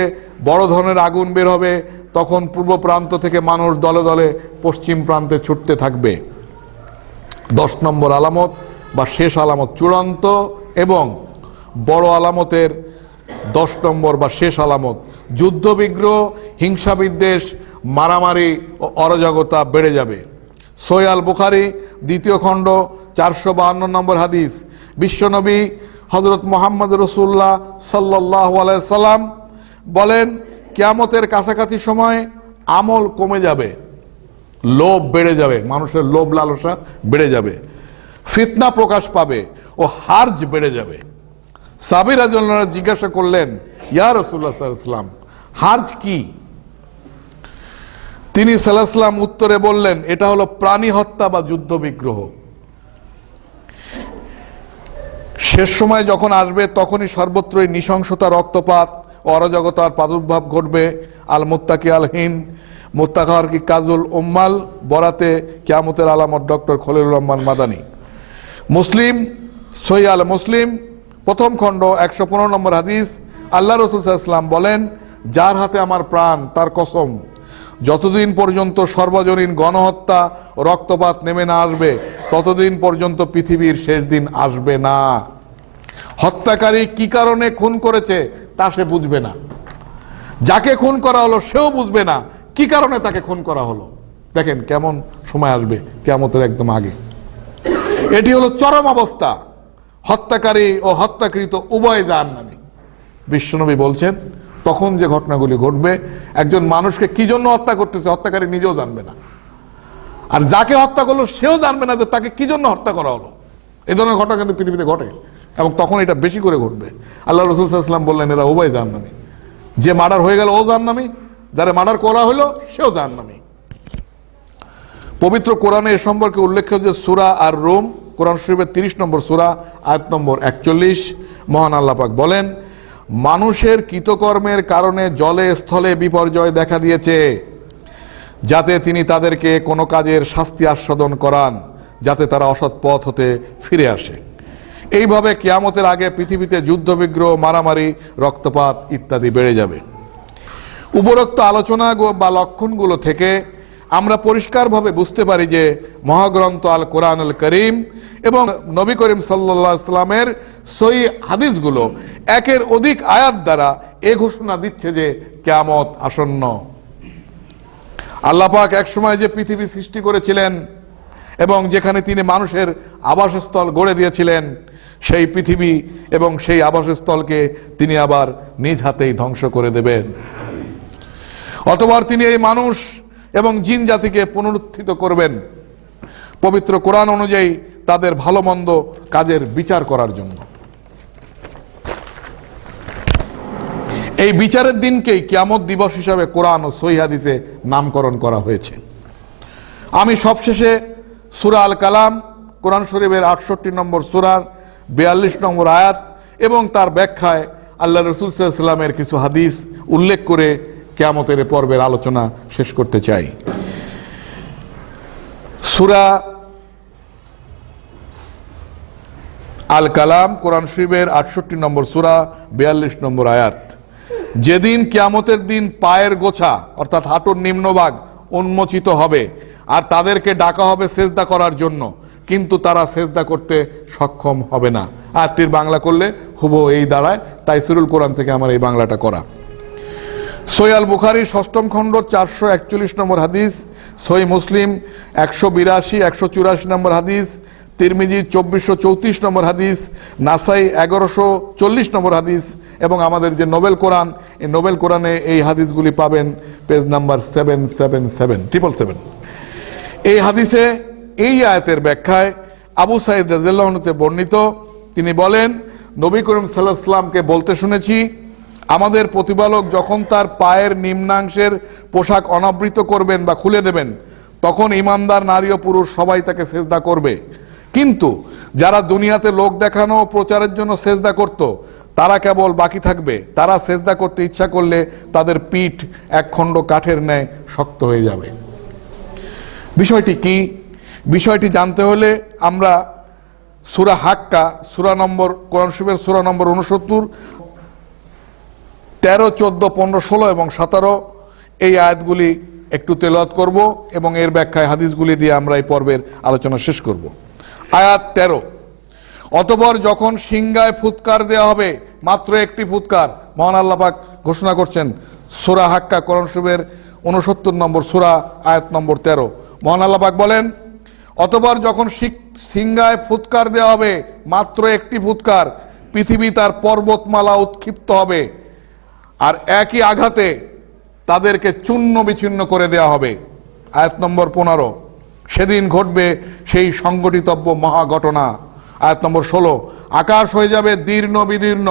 বড় ধরনের আগুন বের হবে, তখন পূর্ব প্রান্ত থেকে মানুষ দলে দলে পশ্চিম প্রান্তে ছুটতে থাকবে। 10 নম্বর আলামত বা শেষ আলামত, চূড়ান্ত এবং বড় আলামতের 10 নম্বর বা শেষ আলামত, যুদ্ধ বিগ্রহ, হিংসা বিদ্বেষ, মারামারি ও অরাজকতা বেড়ে যাবে। সহিহ আল বুখারী দ্বিতীয় খণ্ড 452 নম্বর হাদিস। বিশ্বনবী হযরত মুহাম্মদ রাসূলুল্লাহ সাল্লাল্লাহু আলাইহি সাল্লাম বলেন, কিয়ামতের কাছাকাছি সময় আমল কমে যাবে, লোভ বেড়ে যাবে, মানুষের লোভ লালসা বেড়ে যাবে, ফিতনা প্রকাশ পাবে ও হার্জ বেড়ে যাবে। সাহাবী রাদিয়াল্লাহু আনহু জিজ্ঞাসা করলেন, ইয়া রাসূলুল্লাহ সাল্লাল্লাহু আলাইহি ওয়াসাল্লাম, হার্জ কি? তিনি সাল্লাল্লাহু আলাইহি ওয়াসাল্লাম উত্তরে বললেন, এটা হলো প্রাণী হত্যা বা যুদ্ধ বিগ্রহ। শেষ সময় যখন আসবে তখনই সর্বত্রই নৃশংসতা, রক্তপাত ও অরাজকতার প্রাদুর্ভাব ঘটবে। আল মুত্তাকি আল হিন, মুত্তাকার কি কাজুল উম্মাল। বরাতে কিয়ামতের আলামত ডক্টর খলিলুর রহমান মাদানী। মুসলিম সহিহ আল মুসলিম প্রথম খণ্ড 115 নম্বর হাদিস। আল্লাহ রাসূল সাল্লাল্লাহু আলাইহি ওয়াসাল্লাম বলেন, যার হাতে আমার প্রাণ তার কসম, যতদিন পর্যন্ত সর্বজনীন গণহত্যা ও রক্তপাত নেমে না আসবে ততদিন পর্যন্ত পৃথিবীর শেষ দিন আসবে না। হত্যাকারী কি কারণে খুন করেছে তা সে বুঝবে না, যাকে খুন করা হলো সেও বুঝবে না কি কারণে তাকে খুন করা হলো। দেখেন কেমন সময় আসবে কিয়ামতের একদম আগে। এটি হলো চরম অবস্থা। হত্যাকারী ও হত্যাকৃত উভয় জাহান্নামী। বিশ্বনবী বলছেন, তখন যে ঘটনাগুলি ঘটবে, একজন মানুষকে কি জন্য হত্যা করতেছে হত্যাকারী নিজেও জানবে না, আর যাকে হত্যা করলো সেও জানবে না যে তাকে কি জন্য হত্যা করা হলো। এই ধরনের ঘটনা কিন্তু পৃথিবীতে ঘটে, এবং তখন এটা বেশি করে ঘটবে। আল্লাহ রাসূল সাল্লাল্লাহু আলাইহি ওয়াসাল্লাম বললেন, এরা উভয় জাহান্নামী। যে মার্ডার হয়ে গেল ও জাহান্নামী, যারা মার্ডার করা হলো সেও জাহান্নামী। পবিত্র কোরআনে এ সম্পর্কে উল্লেখ যে সূরা আর রুম, কোরআন শরীফের 30 নম্বর সূরা, আয়াত নম্বর 41, মহান আল্লাহ পাক বলেন, মানুষের কৃতকর্মের কারণে জলে স্থলে বিপর্যয় দেখা দিয়েছে, যাতে তিনি তাদেরকে কোনো কাজের শাস্তি আস্বাদন করান, যাতে তারা অসৎ পথ হতে ফিরে আসে। এইভাবে কিয়ামতের আগে পৃথিবীতে যুদ্ধ বিগ্রহ, মারামারি, রক্তপাত ইত্যাদি বেড়ে যাবে। উপরোক্ত আলোচনা বা লক্ষণগুলো থেকে আমরা পরিষ্কারভাবে বুঝতে পারি যে মহাগ্রন্থ আল কোরআনুল করিম এবং নবী করিম সাল্লাল্লাহু আলাইহি ওয়াসাল্লামের সহিহ হাদিসগুলো একের অধিক আয়াত দ্বারা এ ঘোষণা দিচ্ছে যে কিয়ামত আসন্ন। আল্লাহ পাক এক সময় যে পৃথিবী সৃষ্টি করেছিলেন এবং যেখানে তিনি মানুষের আবাসস্থল গড়ে দিয়েছিলেন, সেই পৃথিবী এবং সেই আবাসস্থলকে তিনি আবার নিজ হাতেই ধ্বংস করে দেবেন। অথবা তিনি এই মানুষ এবং জিন জাতিকে পুনরুত্থিত করবেন পবিত্র কোরআন অনুযায়ী তাদের ভালো মন্দ কাজের বিচার করার জন্য। এই বিচারের দিনকেই কিয়ামত দিবস হিসাবে কোরআন ও সহিহ হাদিসে নামকরণ করা হয়েছে। আমি সবশেষে সূরা আল কালাম, কোরআন শরীফের 68 নম্বর সূরার 42 নম্বর আয়াত এবং তার ব্যাখ্যায় আল্লাহ রাসূল সাল্লাল্লাহু আলাইহি ওয়াসাল্লামের কিছু হাদিস উল্লেখ করে কিয়ামতের পর্বের আলোচনা শেষ করতে চাই। সূরা আল কালাম, কোরআন শরীফের 68 নম্বর সূরা, 42 নম্বর আয়াত। যেদিন কিয়ামতের দিন পায়ের গোছা অর্থাৎ হাঁটুর নিম্নভাগ উন্মোচিত হবে আর তাদেরকে ডাকা হবে সেজদা করার জন্য, কিন্তু তারা সেজদা করতে সক্ষম হবে না। আয়াতটির বাংলা করলে হুবহু এই দাঁড়ায়, তাই সিরুল কোরআন থেকে আমার এই বাংলাটা করা। সহিহ আল বুখারী 6ম খণ্ড 441 নম্বর হাদিস, সহিহ মুসলিম 182, 184 নম্বর হাদিস, তিরমিজি 2434 নম্বর হাদিস, নাসাই 1140 নম্বর হাদিস, এবং আমাদের যে নোবেল কোরআন, এই নোবেল কোরআনে এই হাদিসগুলি পাবেন পেজ নাম্বার 777। এই হাদিসে এই আয়াতের ব্যাখ্যায় আবু সাঈদ রাদিয়াল্লাহু আনহু বর্ণিত, তিনি বলেন, নবী করিম সাল্লাল্লাহু আলাইহি ওয়াসাল্লামকে বলতে শুনেছি, আমাদের প্রতিপালক যখন তার পায়ের নিম্নাংশের পোশাক অনাবৃত করবেন বা খুলে দেবেন, তখন ইমানদার নারী ও পুরুষ সবাই তাকে সেজদা করবে। কিন্তু যারা দুনিয়াতে লোক দেখানো ও প্রচারের জন্য সেজদা করত, তারা কেবল বাকি থাকবে। তারা সেজদা করতে ইচ্ছা করলে তাদের পিঠ একখণ্ড কাঠের ন্যায় শক্ত হয়ে যাবে। বিষয়টি কি? বিষয়টি জানতে হলে আমরা সূরা হাক্কা কোরআন শরীফের সূরা নম্বর 69, 13, 14, 15, 16 এবং 17 এই আয়াতগুলি একটু তেলাওয়াত করব এবং এর ব্যাখ্যায় হাদিসগুলি দিয়ে আমরা এই পর্বের আলোচনা শেষ করব। আয়াত 13, অতঃপর যখন সিংহায় ফুৎকার দেওয়া হবে, মাত্র একটি ফুৎকার, মহান আল্লাহ পাক ঘোষণা করছেন সূরা হাক্কা কোরআন শরীফের 69 নম্বর সূরা আয়াত নম্বর 13। মহান আল্লাহ পাক বলেন, অতঃপর যখন সিংহায় ফুৎকার দেওয়া হবে, মাত্র একটি ফুৎকার, পৃথিবী তার পর্বতমালা উৎক্ষিপ্ত হবে আর একই আঘাতে তাদেরকে চূর্ণ বিচূর্ণ করে দেওয়া হবে। আয়াত নম্বর 15, সেদিন ঘটবে সেই সংগঠিতব্য মহা ঘটনা। আয়াত নম্বর 16, আকাশ হয়ে যাবে দীর্ণ বিদীর্ণ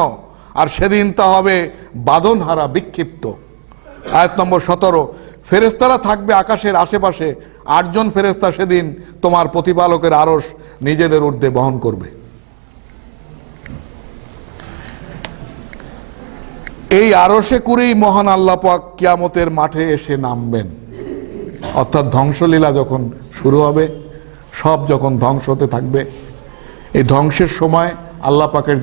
আর সেদিন তা হবে বাঁধনহারা বিক্ষিপ্ত। আয়াত নম্বর 17, ফেরেশতারা থাকবে আকাশের আশেপাশে, 8 জন ফেরেশতা সেদিন তোমার প্রতিপালকের আরশ নিজেদের ঊর্ধ্বে বহন করবে। এই আরশে করেই মহান আল্লাহ পাক কিয়ামতের মাঠে এসে নামবেন। অর্থাৎ ধ্বংসলীলা যখন শুরু হবে, সব যখন ধ্বংস হতে থাকবে, এই ধ্বংসের সময় আল্লাহ পাকের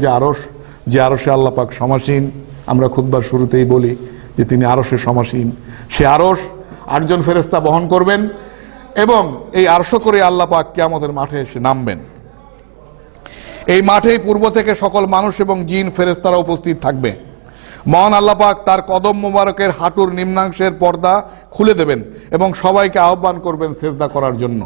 যে আরশে আল্লাহ পাক সমাসীন, আমরা খুতবার শুরুতেই বলি যে তিনি আরশে সমাসীন, সে আরশ 8 জন ফেরেশতা বহন করবেন এবং এই আরশ করে আল্লাহ পাক কিয়ামতের মাঠে এসে নামবেন। এই মাঠেই পূর্ব থেকে সকল মানুষ এবং জিন ফেরেশতারা উপস্থিত থাকবে। মহান আল্লাহ পাক তার কদম মোবারকের হাঁটুর নিম্নাংশের পর্দা খুলে দেবেন এবং সবাইকে আহ্বান করবেন সেজদা করার জন্য।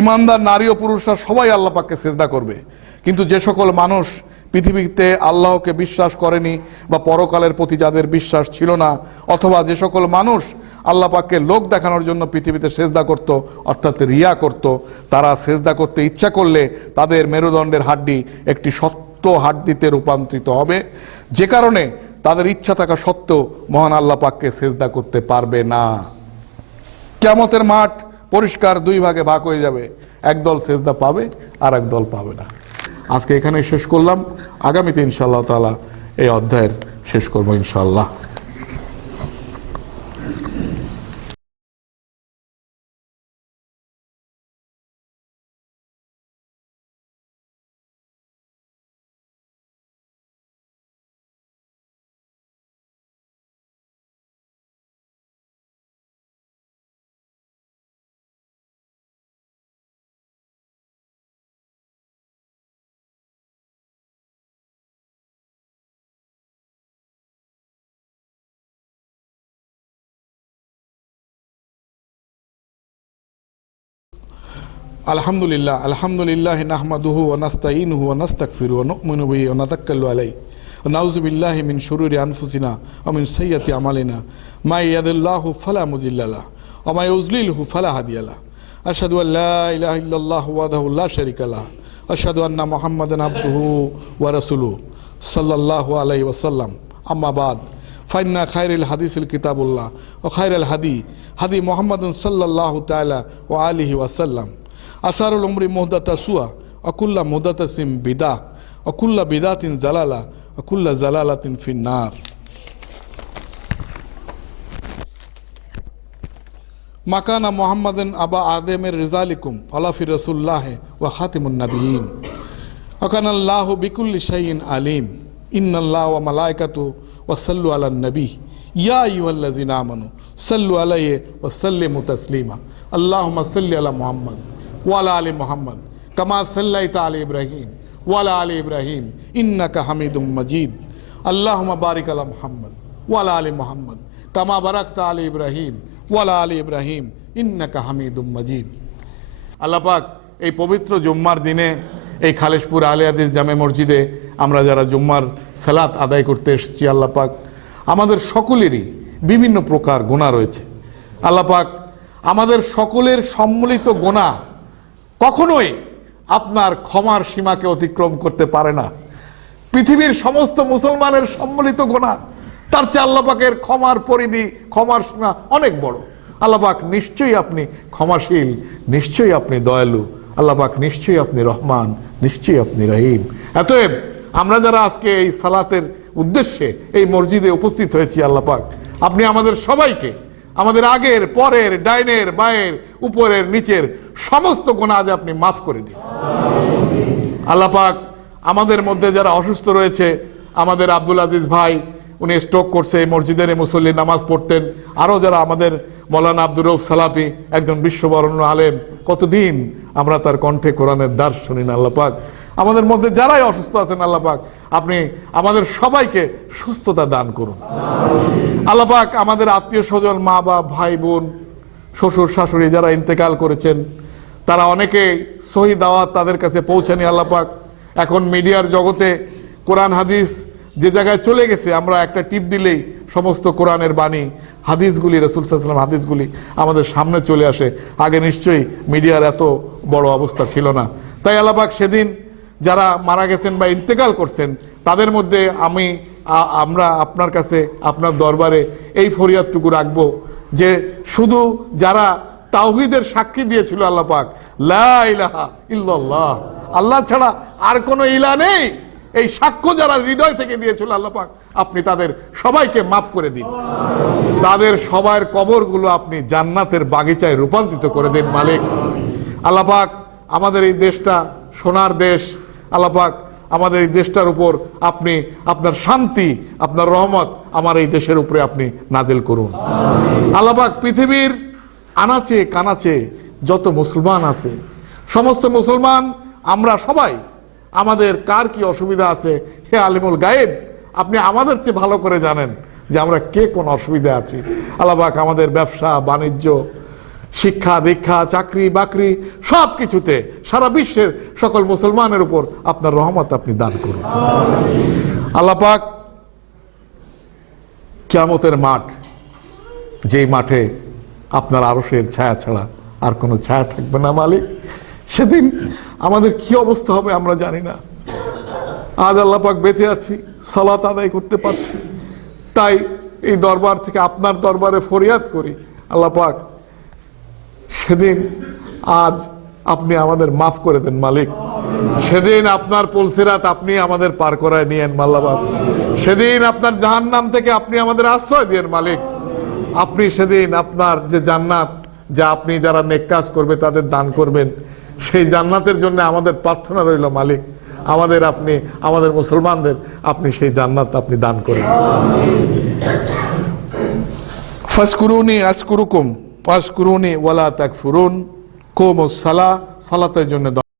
ইমানদার নারী ও পুরুষরা সবাই আল্লাহ পাককে সেজদা করবে। কিন্তু যে সকল মানুষ পৃথিবীতে আল্লাহকে বিশ্বাস করেনি বা পরকালের প্রতি যাদের বিশ্বাস ছিল না, অথবা যে সকল মানুষ আল্লাহ পাককে লোক দেখানোর জন্য পৃথিবীতে সেজদা করত, অর্থাৎ রিয়া করত, তারা সেজদা করতে ইচ্ছা করলে তাদের মেরুদণ্ডের হাড্ডি একটি শক্ত হাড্ডিতে রূপান্তরিত হবে, যে কারণে তাদের ইচ্ছা থাকা সত্ত্বেও মহান আল্লাহ পাককে সেজদা করতে পারবে না। কিয়ামতের মাঠ পরিষ্কার 2 ভাগে ভাগ হয়ে যাবে, একদল সেজদা পাবে আর এক দল পাবে না। আজকে এখানে শেষ করলাম, আগামীতে ইনশাআল্লাহ তাআলা এই অধ্যায়ের শেষ করব ইনশাআল্লাহ। আলহামদুলিল্লাহ, আলহামদুলিল্লাহ নাহমাদুহু ওয়া নাস্তাঈনুহু ওয়া নাস্তাগফিরুহু ওয়া নু'মিনু বিহি ওয়া নাতাওয়াক্কালু আলাইহি ওয়া নাউযু বিল্লাহি মিন শুরুরি আনফুসিনা ওয়া মিন সাইয়্যাতি আমালিনা মা ইয়াহদিল্লাহু ফালা মুদিল্লা লাহু ওয়া মা ইউযলিলহু ফালা হাদিয়া লাহু আশহাদু আল লা ইলাহা ইল্লাল্লাহু ওয়াহদাহু লা শারীকা লাহু ওয়া আশহাদু আন্না মুহাম্মাদান আবদুহু ওয়া রাসূলুহু সাল্লাল্লাহু আলাইহি ওয়া সাল্লাম। আম্মা বাদ, ফাইন্না খায়রুল হাদিসিল কিতাবুল্লাহ ওয়া খায়রুল হাদি মুহাম্মাদুন সাল্লাল্লাহু তাআলা ওয়া আলিহি ওয়া সাল্লাম। আসারুল উমরি মুহদাতা সুয়া আকুল্লা মুহদাতাসিম বিদা আকুল্লা বিদাতিন জালালা আকুল্লা জালালাতিন ফিন্নার। মাকানা মুহাম্মাদান আবা আদমের রিজালিকুম আলা ফি রাসূলুল্লাহ ওয়া খাতিমুন নবিয়্যিন ওয়া কানা আল্লাহু বিকুল্লি শাইইন আলিম। ইন্নাল্লাহা ওয়া মালায়েকাতুহু ওয়া সাল্লু আলান নবী ইয়া আইয়ুহাল্লাযিনা আমানু সাল্লু আলাইহি ওয়া সাল্লিমু তাসলিমা। আল্লাহুম্মা সাল্লি আলা মুহাম্মাদ ওয়ালা আলি মুহাম্মদ কামা সাল্লাইতা আলা ইব্রাহিম ওয়ালা আলি ইব্রাহিম ইন্নাকা হামিদুম মাজিদ। আল্লাহুম্মা বারিক আলা মুহাম্মদ ওয়ালা আলি মুহাম্মদ কামা বারাকতা আলা ইব্রাহিম ওয়ালা আলি ইব্রাহিম ইন্নাকা হামিদুম মাজিদ। আল্লাহ পাক এই পবিত্র জুম্মার দিনে এই খালেশপুর আলে হাদিস জামে মসজিদে আমরা যারা জুম্মার সালাত আদায় করতে এসেছি, আল্লাহ পাক আমাদের সকলেরই বিভিন্ন প্রকার গুনাহ রয়েছে। আল্লাহ পাক আমাদের সকলের সম্মিলিত গুনাহ কখনোই আপনার ক্ষমার সীমাকে অতিক্রম করতে পারে না। পৃথিবীর সমস্ত মুসলমানের সম্মিলিত গুনাহ তার চেয়ে আল্লাহ পাকের ক্ষমার পরিধি, ক্ষমার সীমা অনেক বড়। আল্লাহ পাক নিশ্চয়ই আপনি ক্ষমাশীল, নিশ্চয়ই আপনি দয়ালু, আল্লাহ পাক নিশ্চয়ই আপনি রহমান, নিশ্চয়ই আপনি রহিম। অতএব আমরা যারা আজকে এই সালাতের উদ্দেশ্যে এই মসজিদে উপস্থিত হয়েছি, আল্লাহ পাক আপনি আমাদের সবাইকে, আমাদের আগের, পরের, ডাইনের, বায়ের, উপরের, নিচের সমস্ত গুনাহ আজ আপনি মাফ করে দিন। আল্লাহ পাক আমাদের মধ্যে যারা অসুস্থ রয়েছে, আমাদের আব্দুল আজিজ ভাই, উনি স্ট্রোক করছে, এই মসজিদের মুসল্লি নামাজ পড়তেন। আরো যারা আমাদের মৌলানা আব্দুর রউফ সালাফি, একজন বিশ্ববরণ্য আলেম, কতদিন আমরা তার কণ্ঠে কোরআনের দার্স শুনি না। আল্লাহ পাক আমাদের মধ্যে যারাই অসুস্থ আছেন, আল্লাহ পাক আপনি আমাদের সবাইকে সুস্থতা দান করুন। আল্লাহ পাক আমাদের আত্মীয় স্বজন, মা বাপ, ভাই বোন, শ্বশুর শাশুড়ি যারা ইন্তেকাল করেছেন, তারা অনেকে সহি দাওয়াত তাদের কাছে পৌঁছানি। আল্লাহ পাক এখন মিডিয়ার জগতে কোরআন হাদিস যে জায়গায় চলে গেছে, আমরা একটা টিপ দিলেই সমস্ত কোরআনের বাণী, হাদিসগুলি, রাসূল সাল্লাল্লাহু আলাইহি ওয়াসাল্লাম হাদিসগুলি আমাদের সামনে চলে আসে। আগে নিশ্চয়ই মিডিয়ার এত বড় অবস্থা ছিল না। তাই আল্লাহ পাক সেদিন যারা মারা গেছেন বা ইন্তেকাল করছেন, তাদের মধ্যে আমরা আপনার কাছে, আপনার দরবারে এই ফরিয়াদটুকু রাখবো যে শুধু যারা তাওহীদের সাক্ষী দিয়েছিল, আল্লাহ পাক লা ইলাহা ইল্লাল্লাহ, আল্লাহ ছাড়া আর কোনো ইলাহ নেই, এই সাক্ষ্য যারা হৃদয় থেকে দিয়েছিল, আল্লাহ পাক আপনি তাদের সবাইকে মাফ করে দিন। তাদের সবার কবরগুলো আপনি জান্নাতের বাগিচায় রূপান্তরিত করে দিন মালিক। আল্লাহ পাক আমাদের এই দেশটা সোনার দেশ, আল্লাহ পাক আমাদের এই দেশটার উপর আপনি আপনার শান্তি, আপনার রহমত আমার এই দেশের উপরে আপনি নাজিল করুন। আল্লাহ পাক পৃথিবীর আনাচে কানাচে যত মুসলমান আছে, সমস্ত মুসলমান আমরা সবাই, আমাদের কার কি অসুবিধা আছে, হে আলিমুল গায়েব, আপনি আমাদের চেয়ে ভালো করে জানেন যে আমরা কে কোন অসুবিধা আছি। আল্লাহ পাক আমাদের ব্যবসা বাণিজ্য, শিক্ষা দীক্ষা, চাকরি বাকরি সব কিছুতে সারা বিশ্বের সকল মুসলমানের উপর আপনার রহমত আপনি দান করুন। আল্লাহ পাক কিয়ামতের মাঠ, যেই মাঠে আপনার আরশের ছায়া ছাড়া আর কোনো ছায়া থাকবে না মালিক, সেদিন আমাদের কি অবস্থা হবে আমরা জানি না। আজ আল্লাহ পাক বেঁচে আছি, সালাত আদায় করতে পারছি, তাই এই দরবার থেকে আপনার দরবারে ফরিয়াদ করি, আল্লাহ পাক সেদিন আজ আপনি আমাদের মাফ করে দেন মালিক। সেদিন আপনার পুলসিরাত আপনি আমাদের পার করায় নিয়েন মাল্লাবাদ। সেদিন আপনার জাহান্নাম থেকে আপনি আমাদের আশ্রয় দিয়েন মালিক। আপনি সেদিন আপনার যে জান্নাত, যা আপনি যারা নেক কাজ করবে তাদের দান করবেন, সেই জান্নাতের জন্য আমাদের প্রার্থনা রইল মালিক। আপনি আমাদের মুসলমানদের আপনি সেই জান্নাত আপনি দান করেন। ফাসকুরুনি আশকুরুকুম ওয়াশকুরুনি ওয়ালা তাকফুরুন। কুমুস সালাহ, সালাতের জন্য